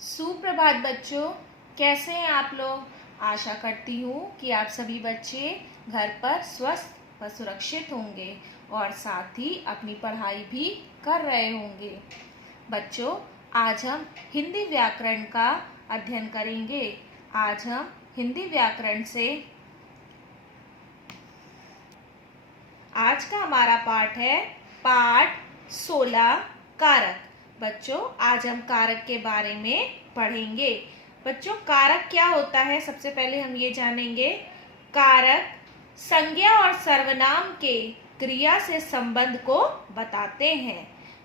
सुप्रभात बच्चों, कैसे हैं आप लोग। आशा करती हूँ कि आप सभी बच्चे घर पर स्वस्थ व सुरक्षित होंगे और साथ ही अपनी पढ़ाई भी कर रहे होंगे। बच्चों, आज हम हिंदी व्याकरण का अध्ययन करेंगे। आज हम हिंदी व्याकरण से आज का हमारा पाठ है पाठ 16 कारक। बच्चों, आज हम कारक के बारे में पढ़ेंगे। बच्चों, कारक क्या होता है सबसे पहले हम ये जानेंगे। कारक संज्ञा और सर्वनाम के क्रिया से संबंध को बताते हैं।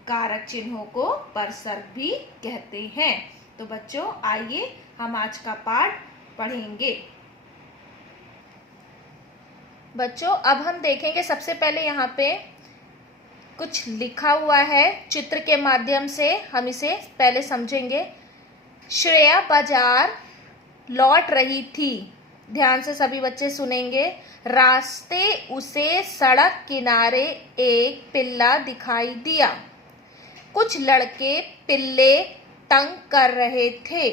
कारक चिन्हों को परसर्ग भी कहते हैं। तो बच्चों, आइए हम आज का पाठ पढ़ेंगे। बच्चों, अब हम देखेंगे सबसे पहले यहाँ पे कुछ लिखा हुआ है। चित्र के माध्यम से हम इसे पहले समझेंगे। श्रेया बाजार लौट रही थी। ध्यान से सभी बच्चे सुनेंगे। रास्ते उसे सड़क किनारे एक पिल्ला दिखाई दिया। कुछ लड़के पिल्ले तंग कर रहे थे।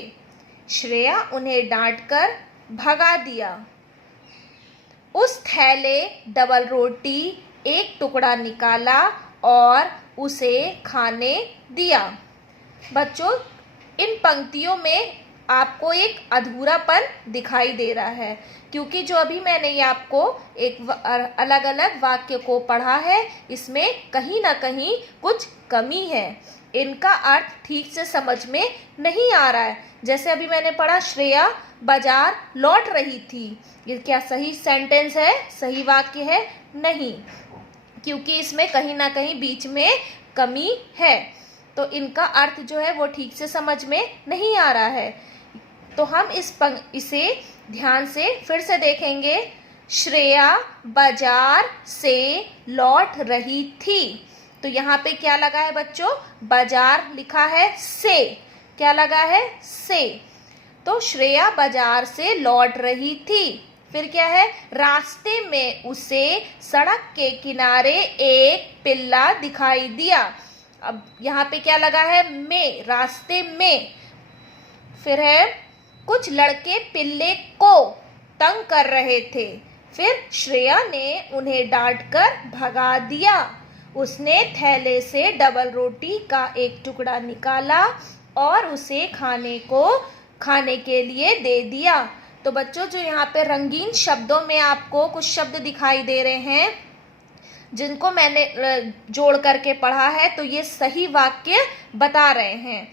श्रेया उन्हें डांटकर भगा दिया। उस थैले डबल रोटी एक टुकड़ा निकाला और उसे खाने दिया। बच्चों, इन पंक्तियों में आपको एक अधूरापन दिखाई दे रहा है, क्योंकि जो अभी मैंने ये आपको एक अलग अलग वाक्य को पढ़ा है, इसमें कहीं ना कहीं कुछ कमी है। इनका अर्थ ठीक से समझ में नहीं आ रहा है। जैसे अभी मैंने पढ़ा, श्रेया बाजार लौट रही थी। ये क्या सही सेंटेंस है, सही वाक्य है? नहीं, क्योंकि इसमें कहीं ना कहीं बीच में कमी है। तो इनका अर्थ जो है वो ठीक से समझ में नहीं आ रहा है। तो हम इसे ध्यान से फिर से देखेंगे। श्रेया बाजार से लौट रही थी। तो यहाँ पे क्या लगा है बच्चों? बाजार लिखा है से। क्या लगा है? से। तो श्रेया बाजार से लौट रही थी। फिर क्या है? रास्ते में उसे सड़क के किनारे एक पिल्ला दिखाई दिया। अब यहाँ पे क्या लगा है? में, रास्ते में। फिर है कुछ लड़के पिल्ले को तंग कर रहे थे। फिर श्रेया ने उन्हें डांटकर भगा दिया। उसने थैले से डबल रोटी का एक टुकड़ा निकाला और उसे खाने के लिए दे दिया। तो बच्चों, जो यहाँ पे रंगीन शब्दों में आपको कुछ शब्द दिखाई दे रहे हैं, जिनको मैंने जोड़ करके पढ़ा है, तो ये सही वाक्य बता रहे हैं।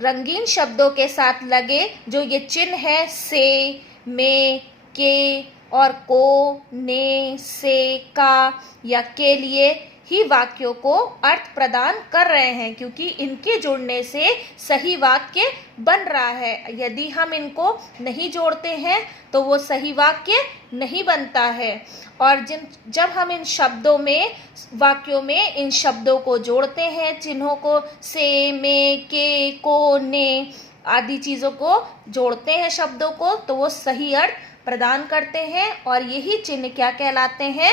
रंगीन शब्दों के साथ लगे जो ये चिन्ह है, से, में, के और को, ने, से, का या के लिए ही वाक्यों को अर्थ प्रदान कर रहे हैं, क्योंकि इनके जुड़ने से सही वाक्य बन रहा है। यदि हम इनको नहीं जोड़ते हैं तो वो सही वाक्य नहीं बनता है। और जब हम इन शब्दों में, वाक्यों में इन शब्दों को जोड़ते हैं, चिन्हों को, से, में, के, को, ने आदि चीज़ों को जोड़ते हैं शब्दों को, तो वो सही अर्थ प्रदान करते हैं। और यही चिन्ह क्या कहलाते हैं?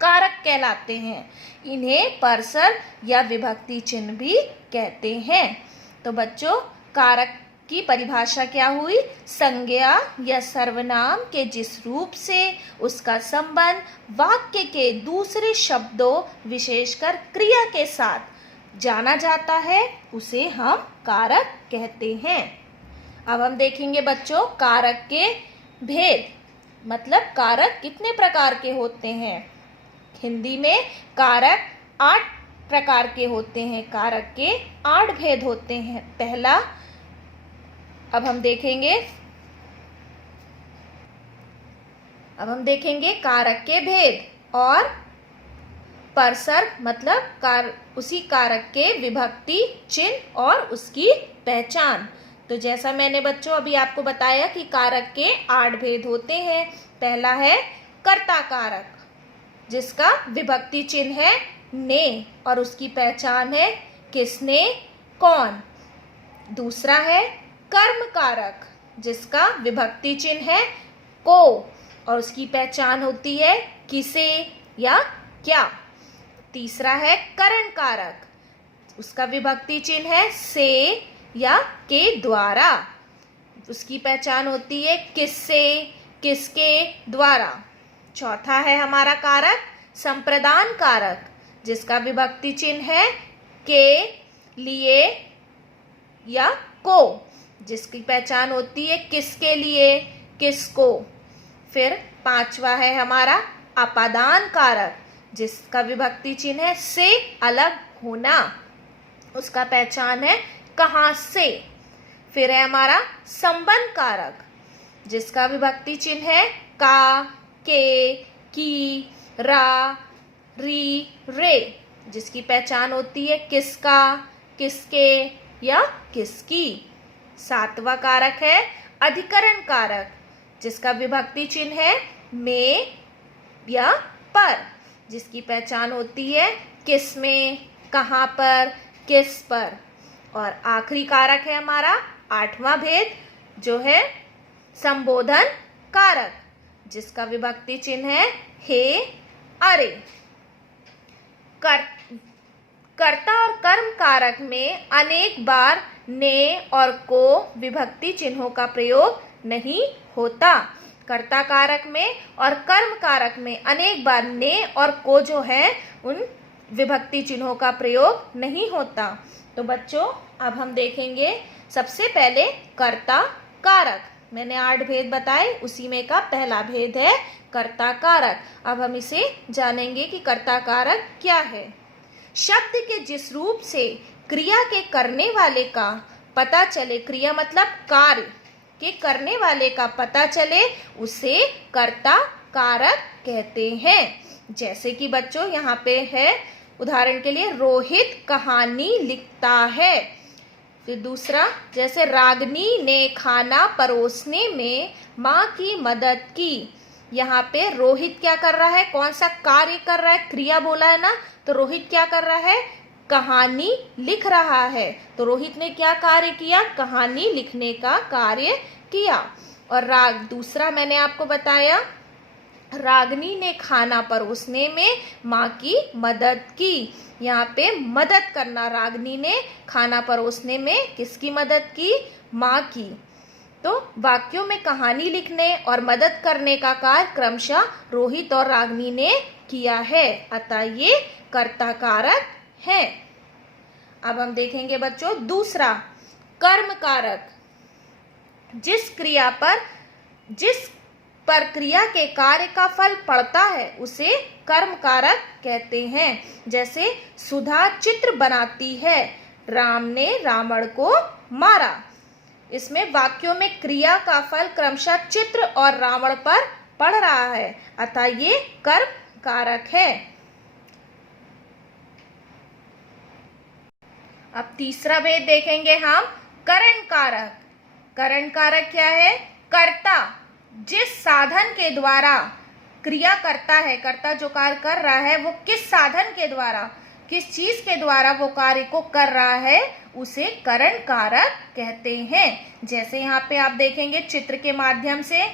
कारक कहलाते हैं। इन्हें परसर्ग या विभक्ति चिन्ह भी कहते हैं। तो बच्चों, कारक की परिभाषा क्या हुई? संज्ञा या सर्वनाम के जिस रूप से उसका संबंध वाक्य के दूसरे शब्दों विशेषकर क्रिया के साथ जाना जाता है, उसे हम कारक कहते हैं। अब हम देखेंगे बच्चों कारक के भेद, मतलब कारक कितने प्रकार के होते हैं। हिंदी में कारक 8 प्रकार के होते हैं। कारक के 8 भेद होते हैं। पहला, अब हम देखेंगे कारक के भेद और परसर्ग, मतलब उसी कारक के विभक्ति चिन्ह और उसकी पहचान। तो जैसा मैंने बच्चों अभी आपको बताया कि कारक के 8 भेद होते हैं। पहला है कर्ता कारक, जिसका विभक्ति चिन्ह है ने और उसकी पहचान है किसने, कौन। दूसरा है कर्म कारक, जिसका विभक्ति चिन्ह है को और उसकी पहचान होती है किसे या क्या। तीसरा है करण कारक, उसका विभक्ति चिन्ह है से या के द्वारा। उसकी पहचान होती है किससे, किसके द्वारा। चौथा है हमारा कारक संप्रदान कारक, जिसका विभक्ति चिन्ह है के, लिए या को, जिसकी पहचान होती है किसके लिए, किसको। फिर पांचवा है हमारा अपादान कारक, जिसका विभक्ति चिन्ह है से अलग होना, उसका पहचान है कहां से। फिर है हमारा संबंध कारक, जिसका विभक्ति चिन्ह है का, के, की, रा, री, रे, जिसकी पहचान होती है किसका, किसके या किसकी। सातवां कारक है अधिकरण कारक, जिसका विभक्ति चिन्ह है में या पर, जिसकी पहचान होती है किस में, कहां पर, किस पर। और आखिरी कारक है हमारा आठवां भेद, जो है संबोधन कारक, जिसका विभक्ति चिन्ह है हे, अरे। कर्ता और कर्म कारक में अनेक बार ने और को विभक्ति चिन्हों का प्रयोग नहीं होता। कर्ता कारक में और कर्म कारक में अनेक बार ने और को जो है उन विभक्ति चिन्हों का प्रयोग नहीं होता। तो बच्चों अब हम देखेंगे सबसे पहले कर्ता कारक। मैंने 8 भेद बताए, उसी में का पहला भेद है कर्ता कारक। अब हम इसे जानेंगे कि कर्ता कारक क्या है। शब्द के जिस रूप से क्रिया के करने वाले का पता चले, क्रिया मतलब कार्य के करने वाले का पता चले, उसे कर्ता कारक कहते हैं। जैसे कि बच्चों यहाँ पे है उदाहरण के लिए रोहित कहानी लिखता है। फिर दूसरा जैसे रागनी ने खाना परोसने में माँ की मदद की। यहाँ पे रोहित क्या कर रहा है, कौन सा कार्य कर रहा है, क्रिया बोला है ना, तो रोहित क्या कर रहा है, कहानी लिख रहा है। तो रोहित ने क्या कार्य किया, कहानी लिखने का कार्य किया। और दूसरा मैंने आपको बताया रागनी ने खाना परोसने में माँ की मदद की। यहाँ पे मदद करना, रागनी ने खाना परोसने में किसकी मदद की, माँ की। तो वाक्यों में कहानी लिखने और मदद करने का कार्य क्रमशः रोहित और रागनी ने किया है, अतः ये कर्ता कारक है। अब हम देखेंगे बच्चों दूसरा कर्म कारक। जिस पर क्रिया के कार्य का फल पड़ता है उसे कर्म कारक कहते हैं। जैसे सुधा चित्र बनाती है, राम ने रावण को मारा। इसमें वाक्यों में क्रिया का फल क्रमशः चित्र और रावण पर पड़ रहा है, अतः ये कर्म कारक है। अब तीसरा भेद देखेंगे हम करण कारक। करण कारक क्या है, कर्ता जिस साधन के द्वारा क्रिया करता है, कर्ता जो कार्य कर रहा है वो किस साधन के द्वारा, किस चीज के द्वारा वो कार्य को कर रहा है, उसे करण कारक कहते हैं। जैसे यहाँ पे आप देखेंगे चित्र के माध्यम से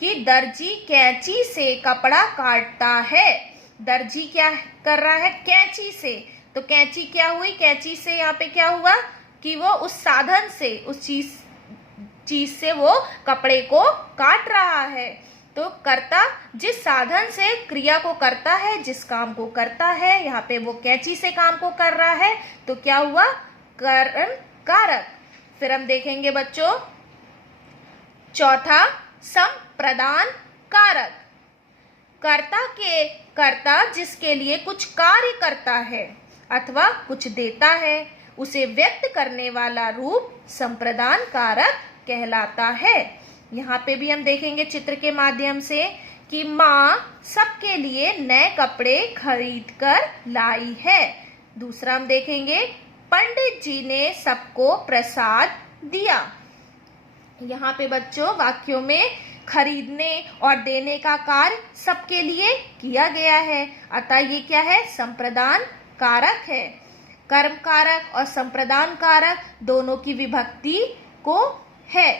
कि दर्जी कैंची से कपड़ा काटता है। दर्जी क्या कर रहा है, कैंची से। तो कैंची क्या हुई, कैंची से यहाँ पे क्या हुआ कि वो उस साधन से, उस चीज से वो कपड़े को काट रहा है। तो कर्ता जिस साधन से क्रिया को करता है, जिस काम को करता है, यहाँ पे वो कैंची से काम को कर रहा है, तो क्या हुआ, करण कारक। फिर हम देखेंगे बच्चों चौथा संप्रदान कारक। कर्ता जिसके लिए कुछ कार्य करता है अथवा कुछ देता है, उसे व्यक्त करने वाला रूप संप्रदान कारक कहलाता है। यहाँ पे भी हम देखेंगे चित्र के माध्यम से कि माँ सबके लिए नए कपड़े खरीद कर लाई है। दूसरा हम देखेंगे पंडित जी ने सबको प्रसाद दिया। यहाँ पे बच्चों वाक्यों में खरीदने और देने का कार्य सबके लिए किया गया है, अतः ये क्या है, संप्रदान कारक है। कर्म कारक और संप्रदान कारक दोनों की विभक्ति को है,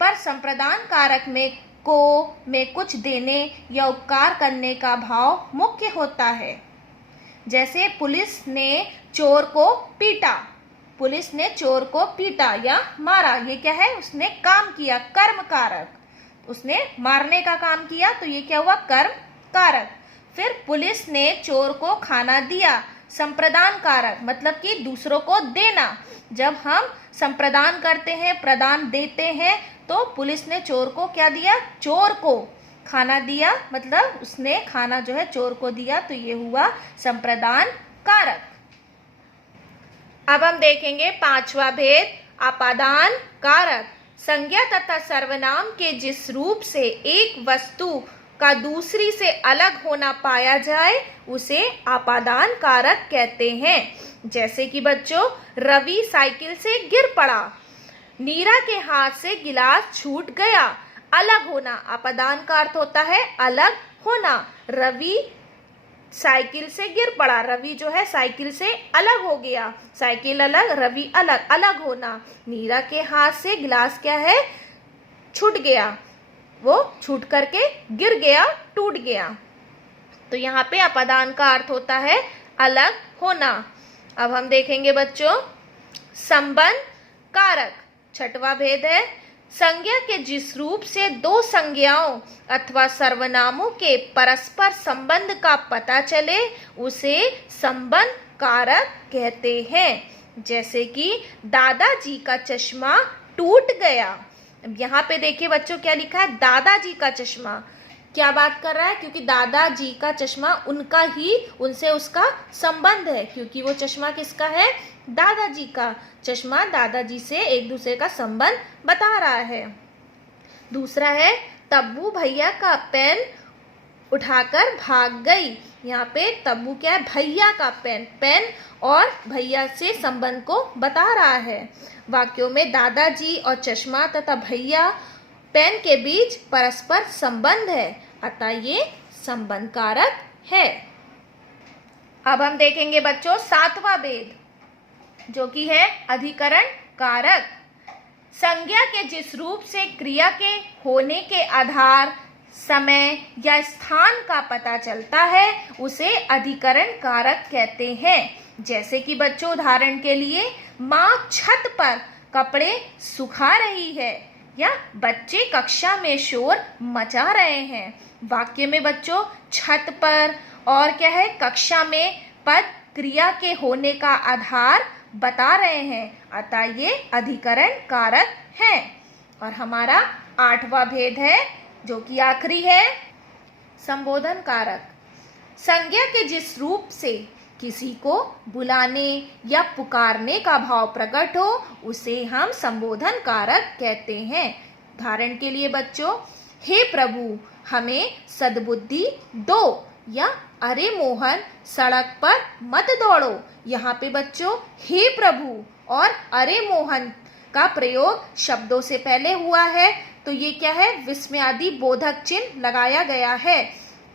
पर संप्रदान कारक में कुछ देने या उपकार करने का भाव मुख्य होता है। जैसे पुलिस ने चोर को पीटा, पुलिस ने चोर को पीटा या मारा, ये क्या है, उसने काम किया, कर्म कारक। उसने मारने का काम किया तो ये क्या हुआ, कर्म कारक। फिर पुलिस ने चोर को खाना दिया, संप्रदान कारक, मतलब कि दूसरों को देना। जब हम संप्रदान करते हैं, प्रदान देते हैं, तो पुलिस ने चोर को क्या दिया, चोर को खाना दिया, मतलब उसने खाना जो है चोर को दिया, तो ये हुआ संप्रदान कारक। अब हम देखेंगे पांचवा भेद, अपादान कारक। संज्ञा तथा सर्वनाम के जिस रूप से एक वस्तु का दूसरी से अलग होना पाया जाए उसे अपादान कारक कहते हैं। जैसे कि बच्चों, रवि साइकिल से गिर पड़ा, नीरा के हाथ से गिलास छूट गया। अलग होना, अपादान का अर्थ होता है अलग होना। रवि साइकिल से गिर पड़ा, रवि जो है साइकिल से अलग हो गया, साइकिल अलग, रवि अलग, अलग होना। नीरा के हाथ से गिलास क्या है, छूट गया, वो छूट करके गिर गया, टूट गया। तो यहाँ पे अपादान का अर्थ होता है अलग होना। अब हम देखेंगे बच्चों संबंध कारक। छठवां भेद है, संज्ञा के जिस रूप से दो संज्ञाओं अथवा सर्वनामों के परस्पर संबंध का पता चले उसे संबंध कारक कहते हैं। जैसे कि दादाजी का चश्मा टूट गया। यहाँ पे देखिए बच्चों क्या लिखा है, दादाजी का चश्मा। क्या बात कर रहा है, क्योंकि दादाजी का चश्मा उनका ही, उनसे उसका संबंध है, क्योंकि वो चश्मा किसका है, दादाजी का। चश्मा दादाजी से एक दूसरे का संबंध बता रहा है। दूसरा है, तब्बू भैया का पेन उठाकर भाग गई। यहाँ पे तब्बू क्या है, भैया का पेन, पेन और भैया से संबंध को बता रहा है। वाक्यों में दादाजी और चश्मा तथा भैया पेन के बीच परस्पर संबंध है, अतः ये संबंध कारक है। अब हम देखेंगे बच्चों सातवां भेद, जो कि है अधिकरण कारक। संज्ञा के जिस रूप से क्रिया के होने के आधार, समय या स्थान का पता चलता है उसे अधिकरण कारक कहते हैं। जैसे कि बच्चों उदाहरण के लिए, माँ छत पर कपड़े सुखा रही है या बच्चे कक्षा में शोर मचा रहे हैं। वाक्य में बच्चों छत पर और क्या है, कक्षा में पद क्रिया के होने का आधार बता रहे हैं, अतः ये अधिकरण कारक है। और हमारा आठवां भेद है, जो कि आखिरी है, संबोधन कारक। संज्ञा के जिस रूप से किसी को बुलाने या पुकारने का भाव प्रकट हो उसे हम संबोधन कारक कहते हैं। उदाहरण के लिए बच्चों, हे प्रभु हमें सद्बुद्धि दो, या अरे मोहन सड़क पर मत दौड़ो। यहाँ पे बच्चों हे प्रभु और अरे मोहन का प्रयोग शब्दों से पहले हुआ है, तो ये क्या है, विस्मयादि बोधक चिन्ह लगाया गया है।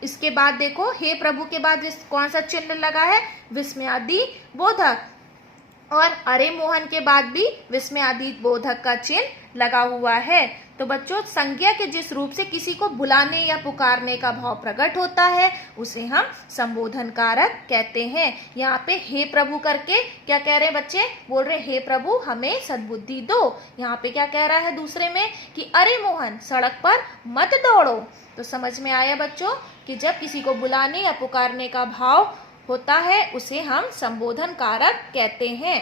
इसके बाद देखो, हे प्रभु के बाद कौन सा चिन्ह लगा है, विस्मयादि बोधक, और अरे मोहन के बाद भी विस्मयादि बोधक का चिन्ह लगा हुआ है। तो बच्चों संज्ञा के जिस रूप से किसी को बुलाने या पुकारने का भाव प्रकट होता है उसे हम संबोधन कारक कहते हैं। यहाँ पे हे प्रभु करके क्या कह रहे हैं बच्चे, बोल रहे हे प्रभु हमें सद्बुद्धि दो। यहाँ पे क्या कह रहा है दूसरे में कि अरे मोहन सड़क पर मत दौड़ो। तो समझ में आया बच्चों कि जब किसी को बुलाने या पुकारने का भाव होता है उसे हम संबोधन कारक कहते हैं।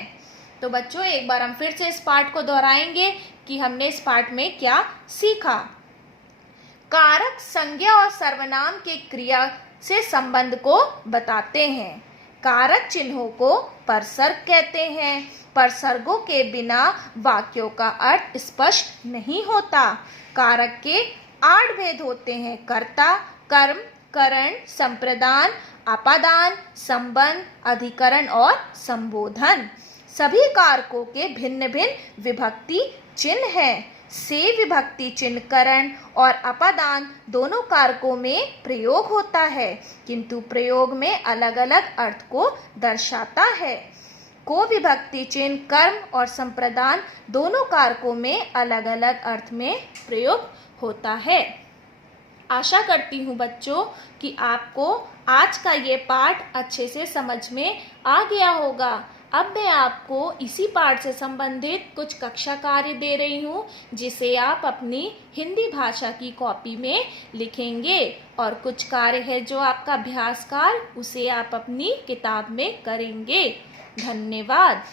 तो बच्चों एक बार हम फिर से इस पाठ को दोहराएंगे कि हमने इस पाठ में क्या सीखा। कारक संज्ञा और सर्वनाम के क्रिया से संबंध को बताते हैं। कारक चिन्हों को परसर्ग कहते हैं। परसर्गों के बिना वाक्यों का अर्थ स्पष्ट नहीं होता। कारक के 8 भेद होते हैं, कर्ता, कर्म, करण, संप्रदान, अपादान, संबंध, अधिकरण और संबोधन। सभी कारकों के भिन्न भिन्न विभक्ति चिन्ह हैं। से विभक्ति चिन्ह करण और अपादान दोनों कारकों में प्रयोग होता है, किंतु प्रयोग में अलग अलग अर्थ को दर्शाता है। को विभक्ति चिन्ह कर्म और संप्रदान दोनों कारकों में अलग अलग अर्थ में प्रयोग होता है। आशा करती हूँ बच्चों कि आपको आज का ये पाठ अच्छे से समझ में आ गया होगा। अब मैं आपको इसी पाठ से संबंधित कुछ कक्षा कार्य दे रही हूँ, जिसे आप अपनी हिंदी भाषा की कॉपी में लिखेंगे और कुछ कार्य है जो आपका अभ्यास कार्य, उसे आप अपनी किताब में करेंगे। धन्यवाद।